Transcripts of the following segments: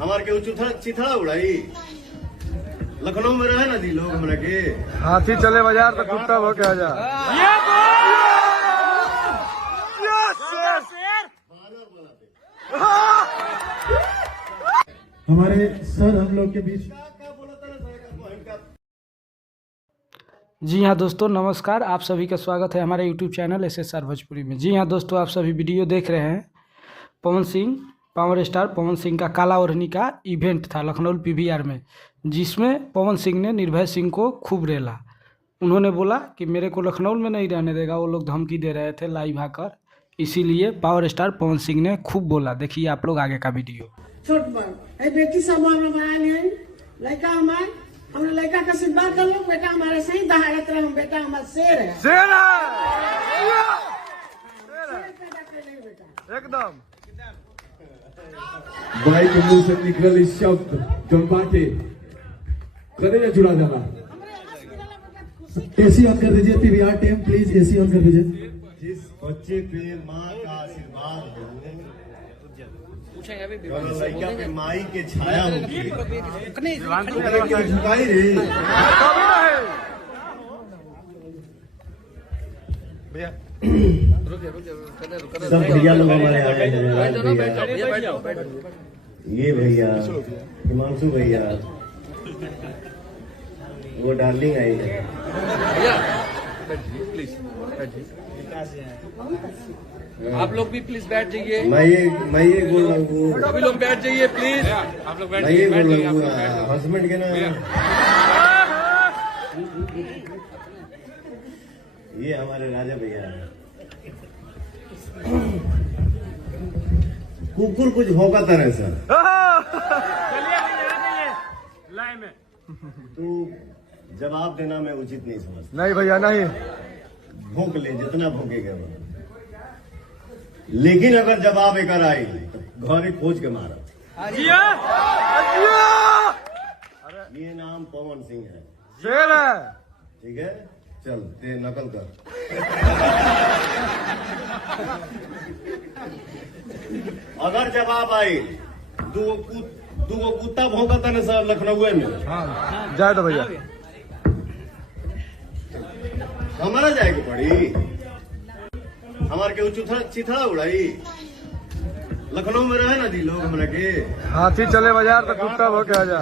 हमारे के चिथड़ा उड़ाई लखनऊ में रहे ना दी लोग हमरा के हाथी चले बाजार तो कुत्ता हो के आ जा। हमारे सर हम लोग के बीच। जी हाँ दोस्तों, नमस्कार। आप सभी का स्वागत है हमारे YouTube चैनल SSR भोजपुरी में। जी हाँ दोस्तों, आप सभी वीडियो देख रहे हैं पवन सिंह, पावर स्टार पवन सिंह का काला ओढ़नी का इवेंट था लखनऊ PVR में, जिसमें पवन सिंह ने निर्भय सिंह को खूब रेला। उन्होंने बोला कि मेरे को लखनऊ में नहीं रहने देगा, वो लोग धमकी दे रहे थे लाइव आकर, इसीलिए पावर स्टार पवन सिंह ने खूब बोला। देखिए आप लोग आगे का वीडियो। छोट बड़ बेटी सब लड़का हमारे हमने लड़का का आशीर्वाद कर लो, बेटा हमारे सही दहाड़त रहे, बेटा हमारा शेर है, शेर एकदम। भाई के मुंह से निकल इस शब्द चंपा के कदे जुड़ा जाना। एसी ऑन कर दीजिए PVR team, please AC on कर दीजिए। जिस बच्चे पे माँ का आशीर्वाद हो, लड़का पे माई के छाया होगी, झुकाई रे सब भैया लोग हमारे आए हैं। ये भैया हिमांशु भैया, वो डार्लिंग आई है। आप लोग भी प्लीज बैठ जाइए। मैं ये बोल रहा हूँ, सभी लोग बैठ जाइए प्लीज। आप लोग बैठ मैं ये बोल रहा हूँ हस्बैंड के ना, ये हमारे राजा भैया है। कुकुर कुछ भौंका तरह सर, तू जवाब देना मैं उचित नहीं समझता। नहीं भैया नहीं, भौंक ले जितना भौंकेगा, लेकिन अगर जवाब एक आई तो घर खोज के मारा। ये नाम पवन सिंह है, शेर है। ठीक है, चल ते नकल कर। अगर जवाब आई दो कुत्ता भौंका था ना सर लखनऊ में, हाँ जाए तो भैया हमारा जाएगी पड़ी, हमारे के चिथड़ा उड़ाई लखनऊ में रहे ना दी लोग हमरा के हाथी चले बाजार तो कुत्ता हो के आ जा।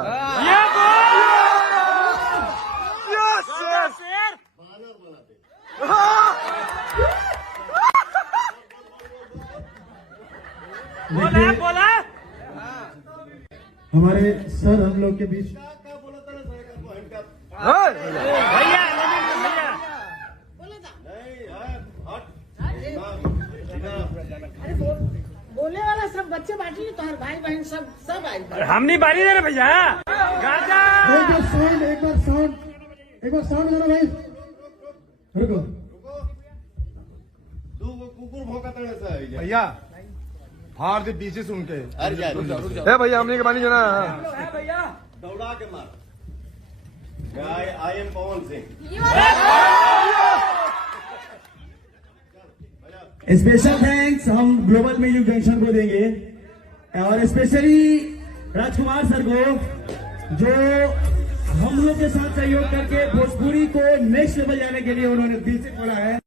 बोला हमारे सर हम लोग के बीच। बोले वाला सब बच्चे बांटी, तो हर भाई बहन सब आए। हम नहीं बारी दे रहे भैया। एक बार साउंड देना भाई, रुको। दो कुकुर भौंका था सर भैया हार दे पीछे सुन के। रुक ए भैया हमने के पानी जाना भैया दौड़ा के मार। I am Pawan Singh. Special thanks हम ग्लोबल म्यूजिक जंक्शन को देंगे, और स्पेशली राजकुमार सर को, जो हम लोग के साथ सहयोग करके भोजपुरी को नेक्स्ट लेवल जाने के लिए उन्होंने दिल से बोला है।